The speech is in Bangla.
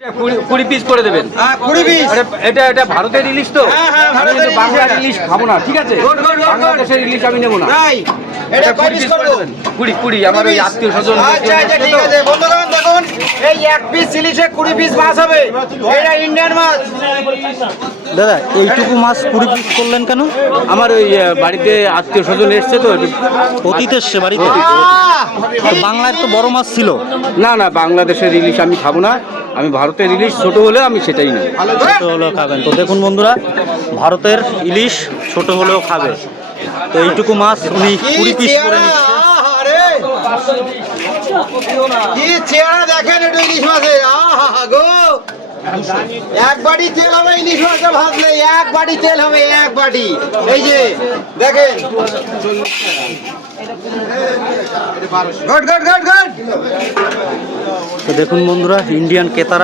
20 পিস করে দেবেন। 20 পিস। এটা ভারতের ইলিশ তো, আমি কিন্তু বাংলার ইলিশ খাবো না, ঠিক আছে? বাংলাদেশের ইলিশ আমি নেবো না। এটা কয় পিস করব? 20 আমার ওই আত্মীয় স্বজন। আচ্ছা আচ্ছা ঠিক আছে বন্ধুগণ, দেখুন এই এক পিস ইলিশে 20 পিস মাছ হবে। এটা ইন্ডিয়ান মাছ। দাদা এইটুকু মাছ 20 পিস করলেন কেন? আমার ওই বাড়িতে আত্মীয় স্বজন এসছে তো, অতীত এসছে বাড়িতে। তো বাংলার তো বড় মাছ ছিল। না না, বাংলাদেশের ইলিশ আমি খাবো না, আমি ভারতের ইলিশ ছোট হলেও আমি সেটাই নেব। ছোট হলেও খাবেন। তো দেখুন বন্ধুরা, ভারতের ইলিশ ছোট হলেও খাবে। তো এইটুকু মাছ উনি 20 পিস করে নিচ্ছে। কি চেহারা দেখেন এটা ইলিশ মাছের। আহা গো, এক বাটি তেল হবে ইলিশ মাছে ভাজলে, এক বাটি তেল হবে, এক বাটি। এই যে দেখেন, গুড গুড গুড গুড। তো দেখুন বন্ধুরা, ইন্ডিয়ান ক্রেতারা